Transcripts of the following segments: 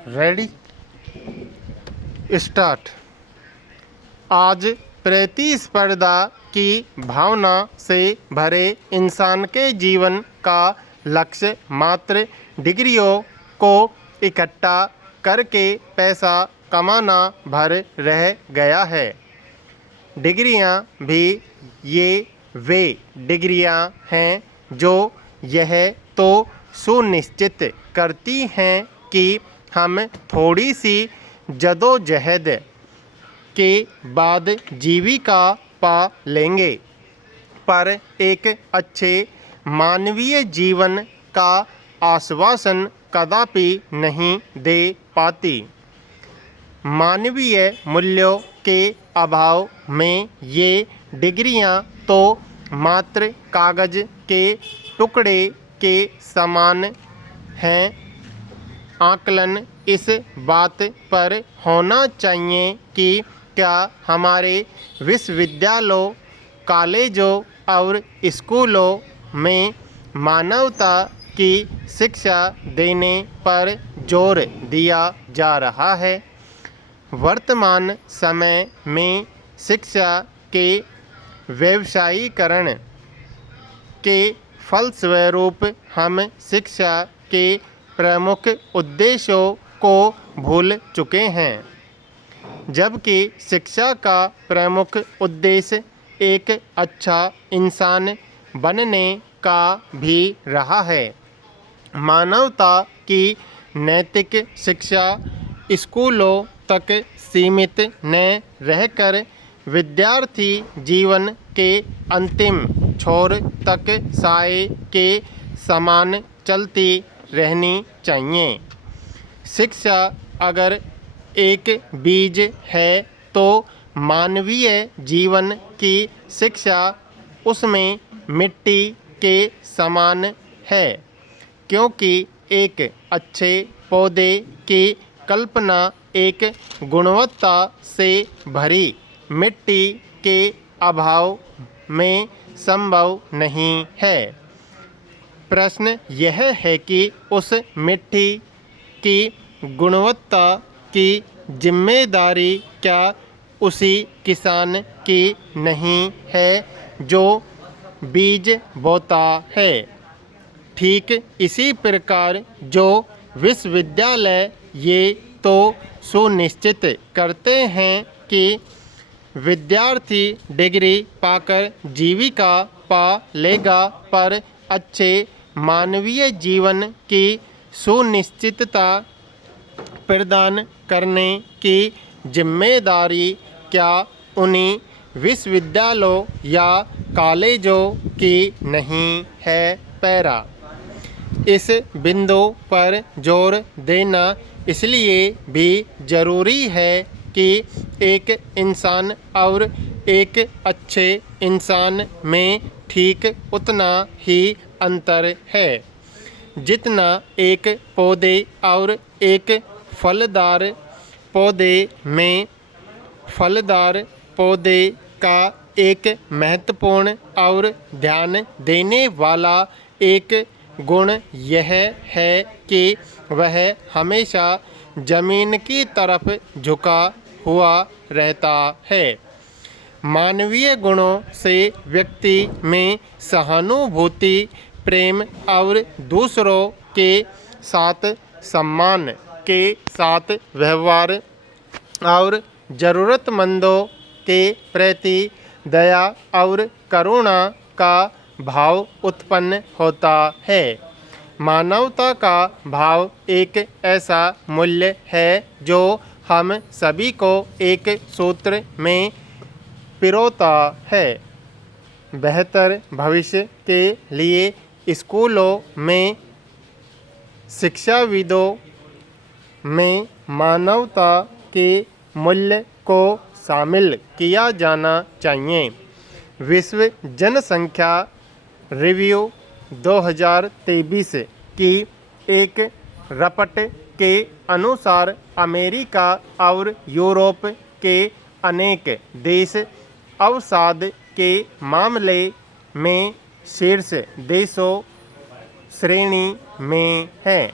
Ready start. आज प्रतिस्पर्धा की भावना से भरे इंसान के जीवन का लक्ष्य मात्र डिग्रियों को इकट्ठा करके पैसा कमाना भर रह गया है। डिग्रियां भी ये वे डिग्रियां हैं जो यह तो सुनिश्चित करती हैं कि हम थोड़ी सी जदोजहद के बाद जीविका पा लेंगे, पर एक अच्छे मानवीय जीवन का आश्वासन कदापि नहीं दे पाती। मानवीय मूल्यों के अभाव में ये डिग्रियां तो मात्र कागज के टुकड़े के समान हैं। आकलन इस बात पर होना चाहिए कि क्या हमारे विश्वविद्यालयों, कॉलेजों और स्कूलों में मानवता की शिक्षा देने पर जोर दिया जा रहा है। वर्तमान समय में शिक्षा के व्यवसायीकरण के फलस्वरूप हम शिक्षा के प्रमुख उद्देश्यों को भूल चुके हैं, जबकि शिक्षा का प्रमुख उद्देश्य एक अच्छा इंसान बनने का भी रहा है। मानवता की नैतिक शिक्षा स्कूलों तक सीमित न रहकर विद्यार्थी जीवन के अंतिम छोर तक साए के समान चलती रहनी चाहिए। शिक्षा अगर एक बीज है तो मानवीय जीवन की शिक्षा उसमें मिट्टी के समान है, क्योंकि एक अच्छे पौधे की कल्पना एक गुणवत्ता से भरी मिट्टी के अभाव में संभव नहीं है। प्रश्न यह है कि उस मिट्टी की गुणवत्ता की जिम्मेदारी क्या उसी किसान की नहीं है जो बीज बोता है? ठीक इसी प्रकार जो विश्वविद्यालय ये तो सुनिश्चित करते हैं कि विद्यार्थी डिग्री पाकर जीविका पा लेगा, पर अच्छे मानवीय जीवन की सुनिश्चितता प्रदान करने की जिम्मेदारी क्या उन्हीं विश्वविद्यालयों या कॉलेजों की नहीं है? पैरा। इस बिंदु पर जोर देना इसलिए भी ज़रूरी है कि एक इंसान और एक अच्छे इंसान में ठीक उतना ही अंतर है जितना एक पौधे और एक फलदार पौधे में। फलदार पौधे का एक महत्वपूर्ण और ध्यान देने वाला एक गुण यह है कि वह हमेशा जमीन की तरफ झुका हुआ रहता है। मानवीय गुणों से व्यक्ति में सहानुभूति, प्रेम और दूसरों के साथ सम्मान के साथ व्यवहार और ज़रूरतमंदों के प्रति दया और करुणा का भाव उत्पन्न होता है। मानवता का भाव एक ऐसा मूल्य है जो हम सभी को एक सूत्र में पिरोता है। बेहतर भविष्य के लिए स्कूलों में शिक्षाविदों में मानवता के मूल्य को शामिल किया जाना चाहिए। विश्व जनसंख्या रिव्यू 2023 की एक रिपोर्ट के अनुसार अमेरिका और यूरोप के अनेक देश अवसाद के मामले में शीर्ष देशों श्रेणी में हैं।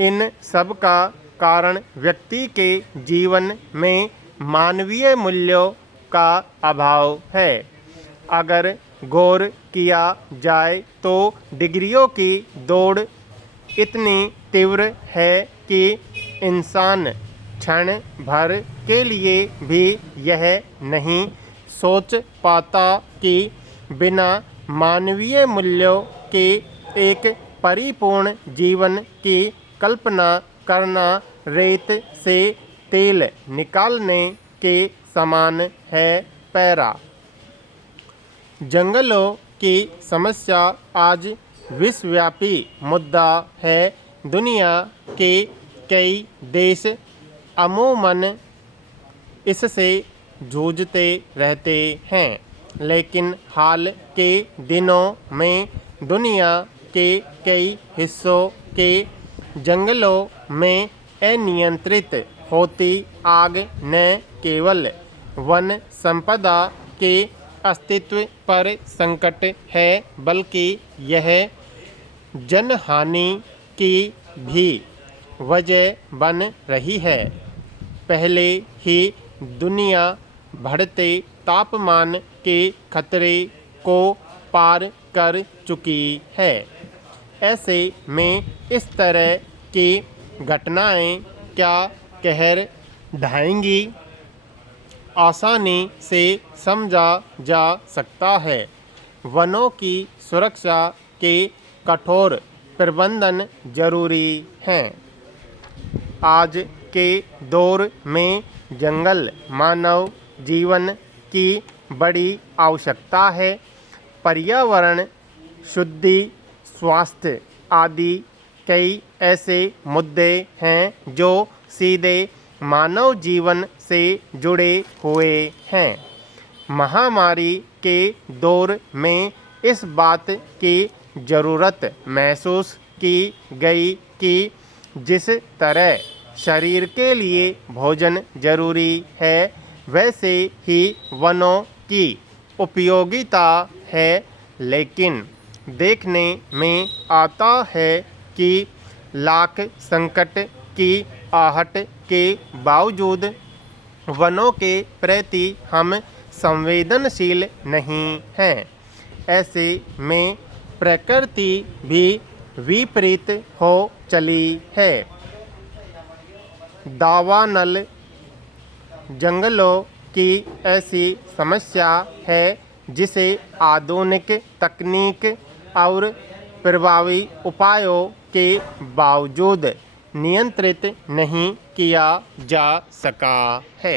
इन सब का कारण व्यक्ति के जीवन में मानवीय मूल्यों का अभाव है। अगर गौर किया जाए तो डिग्रियों की दौड़ इतनी तीव्र है कि इंसान क्षण भर के लिए भी यह नहीं सोच पाता कि बिना मानवीय मूल्यों के एक परिपूर्ण जीवन की कल्पना करना रेत से तेल निकालने के समान है। पैरा। जंगलों की समस्या आज विश्वव्यापी मुद्दा है। दुनिया के कई देश अमूमन इससे जूझते रहते हैं, लेकिन हाल के दिनों में दुनिया के कई हिस्सों के जंगलों में अनियंत्रित होती आग न केवल वन संपदा के अस्तित्व पर संकट है, बल्कि यह जनहानि की भी वजह बन रही है। पहले ही दुनिया बढ़ते तापमान के खतरे को पार कर चुकी है। ऐसे में इस तरह की घटनाएं क्या कहर ढाएंगी, आसानी से समझा जा सकता है। वनों की सुरक्षा के कठोर प्रबंधन जरूरी हैं। आज के दौर में जंगल मानव जीवन की बड़ी आवश्यकता है। पर्यावरण, शुद्धि, स्वास्थ्य आदि कई ऐसे मुद्दे हैं जो सीधे मानव जीवन से जुड़े हुए हैं। महामारी के दौर में इस बात की ज़रूरत महसूस की गई कि जिस तरह शरीर के लिए भोजन जरूरी है, वैसे ही वनों की उपयोगिता है। लेकिन देखने में आता है कि लाख संकट की आहट के बावजूद वनों के प्रति हम संवेदनशील नहीं हैं। ऐसे में प्रकृति भी विपरीत हो चली है। दावानल जंगलों की ऐसी समस्या है जिसे आधुनिक तकनीक और प्रभावी उपायों के बावजूद नियंत्रित नहीं किया जा सका है।